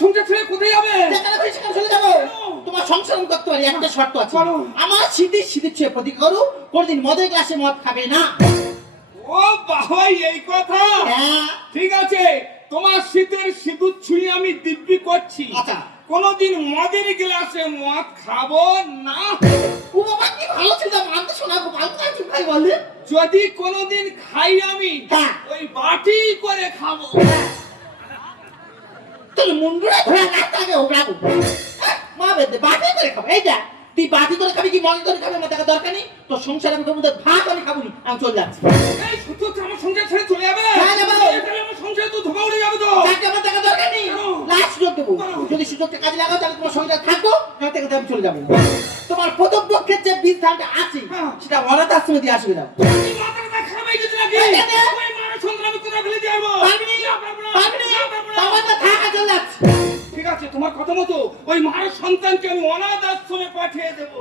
সংসার ছেড়ে কোথায় যাবে? যেখানে খুশি সেখানে চলে যাবো। তোমার সংসার আমি করতে পারি, একটা শর্ত আছে। আমার সিঁদুর সিঁদুর ছুঁয়ে প্রতিজ্ঞা করো কোনদিন মদের গ্লাসে মদ খাবে না। ও বাবা, এই কথা? হ্যাঁ। ঠিক আছে, তোমার শীতের সিঁদুর ছুঁয়ে আমি দিব্যি করছি আচ্ছা। কোনদিন মদের গ্লাসে মদ খাবো না। ও বাবা, কি ভালো ছিল, মানতে শোনাবো, ভালো কাজ ভাই বলে। যদি কোনদিন খাই আমি, হ্যাঁ। ওই বাটি করে খাবো। তোর মুন্ডুরা ধরে রাখতে আগে ওড়াবো। মা বেদে বাটি করে খাবো। এই যা, তুই বাটি করে খাবি কি মগ করে খাবি আমার দেখা দরকার নেই। তোর সংসার আমি করবো, ভাত আমি খাবো নি, আমি চলে যাচ্ছি। এই সত্যি তো আমার সংসার ছেড়ে চলে যাবে? হ্যাঁ, যাবো। তাহলে আমার সংসারে তো ধোকা উড়ে যাবে তো। তাকে আমার দেখা দরকার নেই, লাস্ট সুযোগ দেবো। যদি সুযোগটা কাজে লাগাও তাহলে তোমার সংসার থাকবো, নয়তো থেকে আমি চলে যাবো। তোমার প্রথম পক্ষের যে বিধানটা আছে সেটা অনাথ আশ্রমে দিয়ে আসবে না। এই মাথাটা খাবে কিছু নাকি? ওই মারা সন্তান আমি কোথায় ফেলে দিয়ে আসবো? পারবি না, পারবি না, তোমার তো থাকা চলে যাচ্ছে। ঠিক আছে, তোমার কথা মতো ওই মায়ের সন্তানকে আমি অনাথ আশ্রমে পাঠিয়ে দেবো।